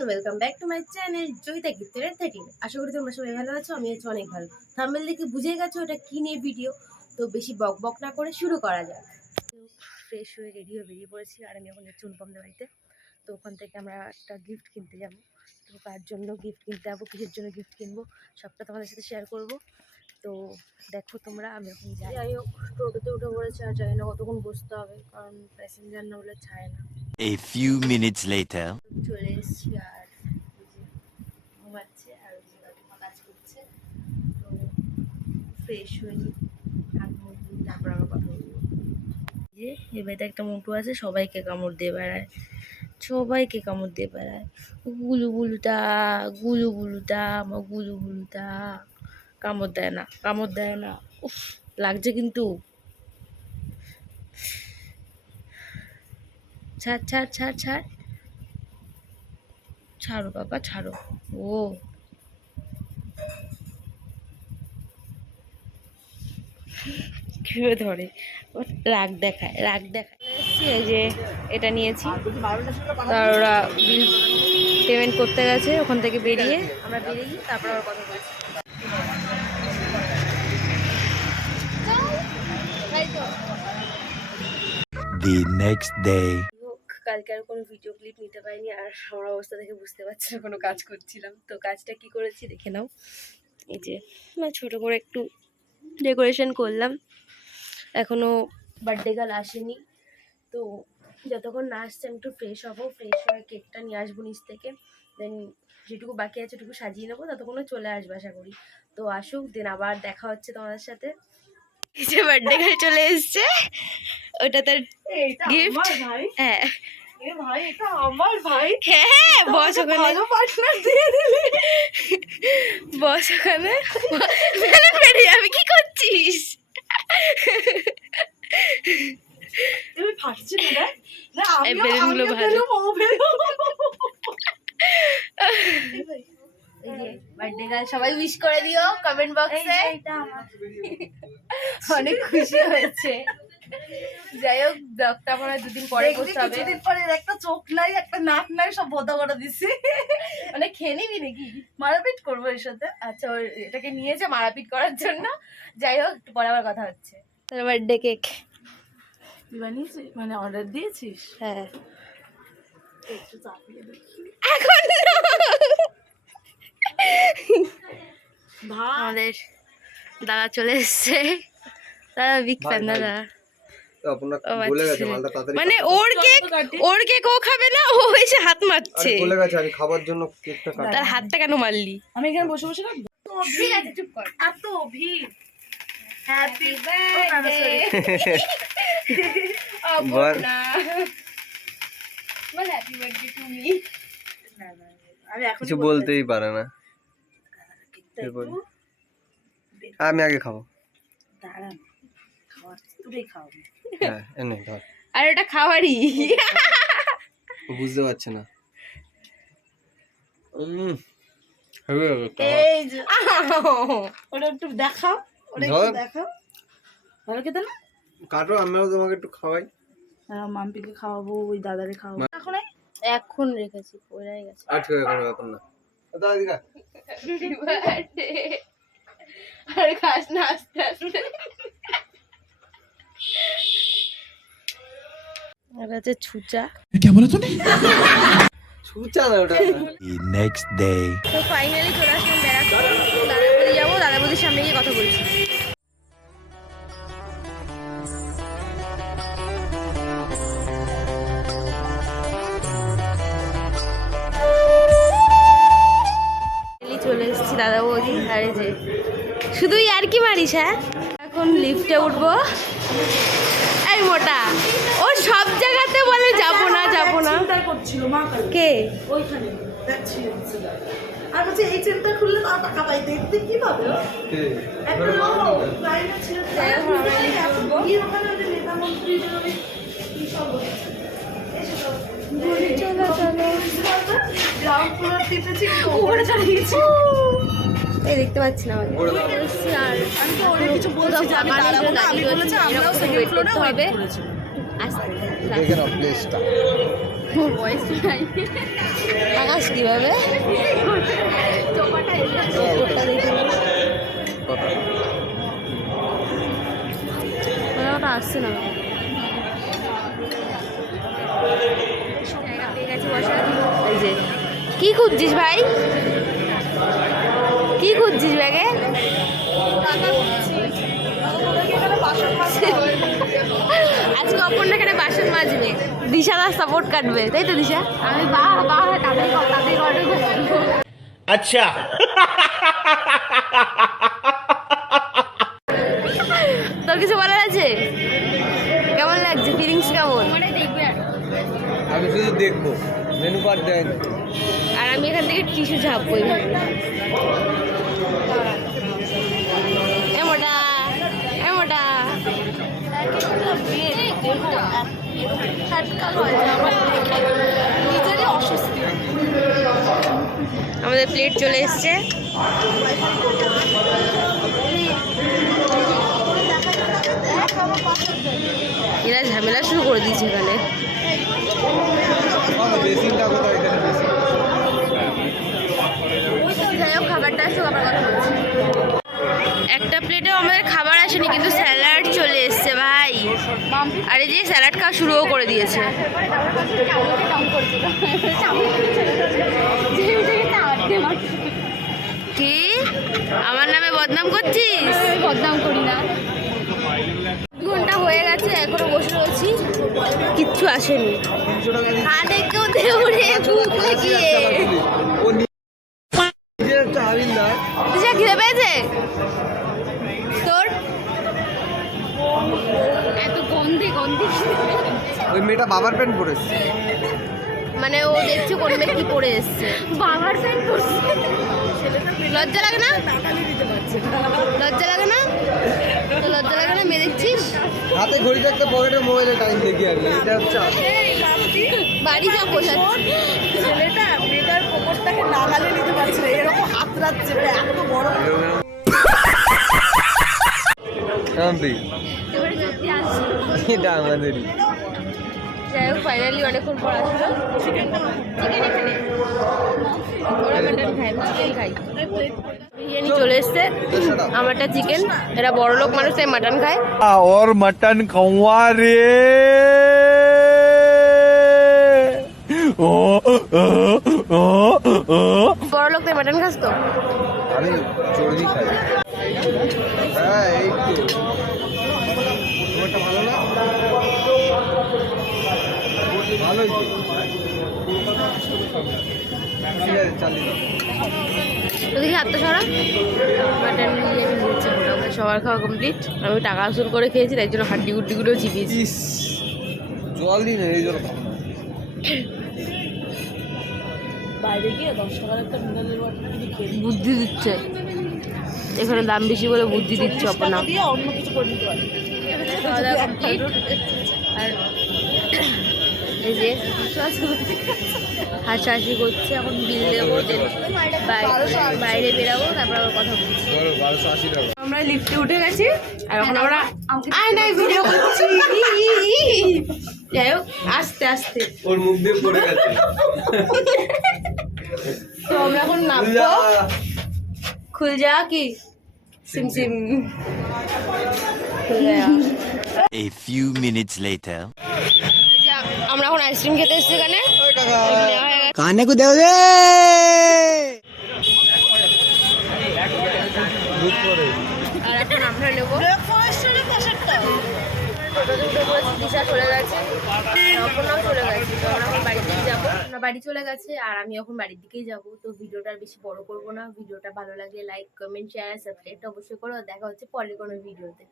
Everyone, welcome back to my channel Joyita কীর্তনের 13। আশা করি তোমরা সবাই ভালো আছো। আমি আছি অনেক ভালো। থাম্বনেল দেখে বুঝে গেছো এটা কি নিয়ে ভিডিও, তো বেশি বক বক না করে শুরু করা যাক। ফ্রেশ হয়ে রেডি হয়ে বেরিয়ে পড়েছি, আর আমি এখন যাচ্ছি অনুপমদের বাড়িতে। তো ওখান থেকে আমরা একটা গিফট কিনতে যাবো। তো কার জন্য গিফট কিনতে যাবো, কিসের জন্য গিফট কিনবো, সবটা তোমাদের সাথে শেয়ার করবো। তো দেখো তোমরা, আমি এখন যাই হোক টোটোতে উঠে পড়েছি, আর জানি না কতক্ষণ বসতে হবে, কারণ প্যাসেঞ্জার না হলে ছাড়ে না। A few minutes later. চলে এসেছি, আর ঘুমাচ্ছে আর কাজ করছে। তো ফ্রেশ হয়ে হাত মুখ ধুয়ে তারপর আবার কথা বলবো। যে এ বাড়িতে একটা মোটু আছে, সবাইকে কামড় দিয়ে বেড়ায়, সবাইকে কামড় দিয়ে বেড়ায়। গুলু গুলুটা গুলু গুলুটা আমার গুলু গুলুটা কামড় দেয় না, কামড় দেয় না। উফ, লাগছে কিন্তু। ছাড় ছাড় ছাড় ছাড়, ছাড়ো বাবা ছাড়ো। ও কিভাবে ধরে, রাগ দেখায়, রাগ দেখায়। এই যে এটা নিয়েছি, তার ওরা বিল পেমেন্ট করতে গেছে, ওখান থেকে বেরিয়ে আমরা বেরিয়ে তারপর আবার কথা বলছি। The next day. কালকে আর কোনো ভিডিও ক্লিপ নিতে পারিনি, আর আমার অবস্থা দেখে বুঝতে পারছি না কোনো কাজ করছিলাম। তো কাজটা কি করেছি দেখে নাও। এই যে ছোটো করে একটু ডেকোরেশন করলাম, এখনও বার্থডে গার্ল আসেনি। তো যতক্ষণ না আসছে আমি একটু ফ্রেশ হবো, ফ্রেশ হয়ে কেকটা নিয়ে আসবো নিচ থেকে, দেন যেটুকু বাকি আছে ওটুকু সাজিয়ে নেবো, ততক্ষণও চলে আসবে আশা করি। তো আসুক, দেন আবার দেখা হচ্ছে তোমাদের সাথে। যে বার্থডে গার্ল চলে এসছে, ওটা তার গিফট। হ্যাঁ ভাই, এটা আমার ভাই। হ্যাঁ বস ওখানে, বস ওখানে। বেরিয়ে আমি কি করছিস? বেলুনগুলো ভালো। বার্থডে গার্ল সবাই উইশ করে দিও কমেন্ট বক্সে। অনেক খুশি হয়েছে। যাই হোক, ব্লগটা মনে হয় 2 দিন পরে করতে হবে। কিছুদিন পরে একটা চোখ নাই, একটা নাক নাই, সব ভোদা করে দিছি। মানে খেয়ে নিবি নাকি? মারাপিট করবো এর সাথে। আচ্ছা, এটাকে নিয়েছে মারাপিট করার জন্য। যাই হোক, একটু পরে আবার কথা হচ্ছে। বার্থডে কেক বানিয়েছিস, মানে অর্ডার দিয়েছিস? হ্যাঁ, একটু চাপিয়ে দেখি এখন। আমাদের দাদা চলে এসছে, দাদা বিগ ফ্যান দাদা। মানে ওর কেক ও খাবে না, ও এসে হাত মারছে। খাবার জন্য কেকটা কাটা, তার হাতটা কেন মারলি? আমি এখানে বসে বসে রাখবো। ঠিক আছে, চুপ কর। এত ভিড়। হ্যাপি বার্থডে বল না, বল হ্যাপি বার্থডে টু মি। আমি এখন কিছু বলতেই পারে না। আমি আগে খাবো। দাঁড়া, খাওয়া তুই খাওয়াবি। হ্যাঁ এনে ধর। আর এটা খাওয়ারই বুঝতে পারছে না। এই যে ওটা একটু দেখাও, ওটা একটু দেখাও। ভালো খেতে না? কাটো, আমরাও তোমাকে একটু খাওয়াই। মাম্পিকে খাওয়াবো, ওই দাদারে খাওয়াবো। এখন রেখেছি, পড়ে গেছে। আজকে কোনো ব্যাপার না। দাদা দিকা আরে খাস না, আস্তে আস্তে। এটা হচ্ছে ছুচা। क्या बोला तूने? ছুচা না ওটা। The next day. তো ফাইনালি চলে আসলাম ব্যারাকপুর। দাদাবদি যাবো, দাদাবদির সামনে গিয়ে কথা বলছি। চলে এসেছি দাদা বৌদি, আর এই যে শুধুই আর কি মারিস। হ্যাঁ, এখন লিফটে উঠবো। এই মোটা, ও সব জায়গাতে বলে যাবো না যাবো না করছিল। মা কে ওইখানে যাচ্ছিল, আর বলছে এই চেনটা খুললে তো টাকা পাই। দেখতে কি পাবে? একটা লোক লাইনে ছিল, ওখানে ওদের নেতা মন্ত্রী কি সব এই দেখতে পাচ্ছি না। আমি কিছু বলছি যে আমি দাঁড়াবো না, আমি বলেছি আমরাও সেকেন্ড ফ্লোরে হবে। আকাশ কিভাবে ওটা আসছে না। এই যে কি খুঁজছিস ভাই, কি খুঁজছিস ব্যাগে? আজকে অপর্ণা এখানে বাসন মাজবে, দিশা তার সাপোর্ট কাটবে, তাই তো দিশা? আমি अच्छा তোর কিছু বলার আছে? কেমন লাগছে, ফিলিংস কেমন? আমি শুধু দেখবো, মেনু কার্ড দেন। আর আমি এখান থেকে টিস্যু ঝাপবো এইভাবে। এমোটা এমোটা আমাদের প্লেট চলে এসছে। এরা ঝামেলা শুরু করে দিয়েছে এখানে। বেসিনটা কোথায়? এখানে বেসিন। যাই হোক, খাবারটা আসুক, আবার কথা বলছি। একটা প্লেটেও আমাদের খাবার আসেনি, কিন্তু স্যালাড চলে এসছে ভাই। আর এই যে স্যালাড খাওয়া শুরুও করে দিয়েছে। কি আমার নামে বদনাম করছিস? বদনাম করি না। 2 ঘন্টা হয়ে গেছে, এখনো বসে রয়েছি, কিচ্ছু আসেনি। হাতে কেউ দেউড়ে ভুক লাগিয়ে। ও নিজে একটা হাবিলদার। দিশা খিদে পেয়েছে তোর? এত গন্ধে গন্ধে ওই মেয়েটা বাবার প্যান্ট পরেছে। মানে ও দেখছে কোন মেয়ে কি পরে এসছে। বাবার প্যান্ট পরছে, লজ্জা লাগে না? লজ্জা লাগে না? তো লজ্জা লাগে না? মেয়ে দেখছিস? হাতে ঘড়ি থাকতে পকেটে মোবাইলে টাইম দেখি আর এটা হচ্ছে বাড়ি যা বসাচ্ছি। ছেলেটা মেয়েটার কোমরটাকে নাগালে নিতে পারছে না, এরকম হাতড়াচ্ছে, এত বড় এটা আমাদেরই। যাই হোক, ফাইনালি অনেকক্ষণ পর আসলো। চিকেন এখানে ওরা মাটন খায়, চিকেন খাই। বিরিয়ানি চলে এসছে, আমারটা চিকেন। এরা বড় লোক মানুষ, তাই মাটন খায়। और मटन खवा रे বড় লোক তাই মাটন খাস তো? আমি চর্বি খাই। হ্যাঁ এই তো তোমারটা ভালো না? ভালোই তো। ঠিক আছে চালিয়ে দাও। তো দেখি হাতটা সরা। মাটন বিরিয়ানি হচ্ছে মোটামুটি সবার খাওয়া কমপ্লিট। আমি টাকা আসল করে খেয়েছি, তাই জন্য হাড্ডি গুড্ডিগুলো চিপিয়েছি। ইস জল দিন এই জল খাবো না। বাইরে গিয়ে 10 টাকার একটা মিনারেল ওয়াটার কিনে খেয়ে বুদ্ধি দিচ্ছে, এখানে দাম বেশি বলে বুদ্ধি দিচ্ছে অপনা। দিয়ে অন্য কিছু করে নিতে পারে। খাওয়া দাওয়া কমপ্লিট। আর এই যে হাসাহাসি করছে, এখন বিল দেবো, বাইরে বেরাবো, তারপর আবার কথা বলছি। 1280 টাকা। আমরা লিফটে উঠে গেছি, আর এখন আমরা আয় নাই ভিডিও করছি। যাই হোক, আস্তে আস্তে ওর মুখ দিয়ে পড়ে গেছে। তো আমরা এখন নামবো। খুল যা কি সিম সিম খুল যা। A few minutes later. আমরা এখন আইসক্রিম খেতে এসেছি এখানে। खाने को दे दे আর এখন আমরা নেবো। দিশা চলে গেছে, অপর্ণাও চলে গেছে, তো আমরা এখন বাড়ির দিকে যাবো। আমরা বাড়ি চলে গেছে, আর আমি এখন বাড়ির দিকেই যাবো। তো ভিডিওটা আর বেশি বড় করবো না। ভিডিওটা ভালো লাগলে লাইক, কমেন্ট, শেয়ার, সাবস্ক্রাইবটা অবশ্যই করো। দেখা হচ্ছে পরের কোনো ভিডিওতে।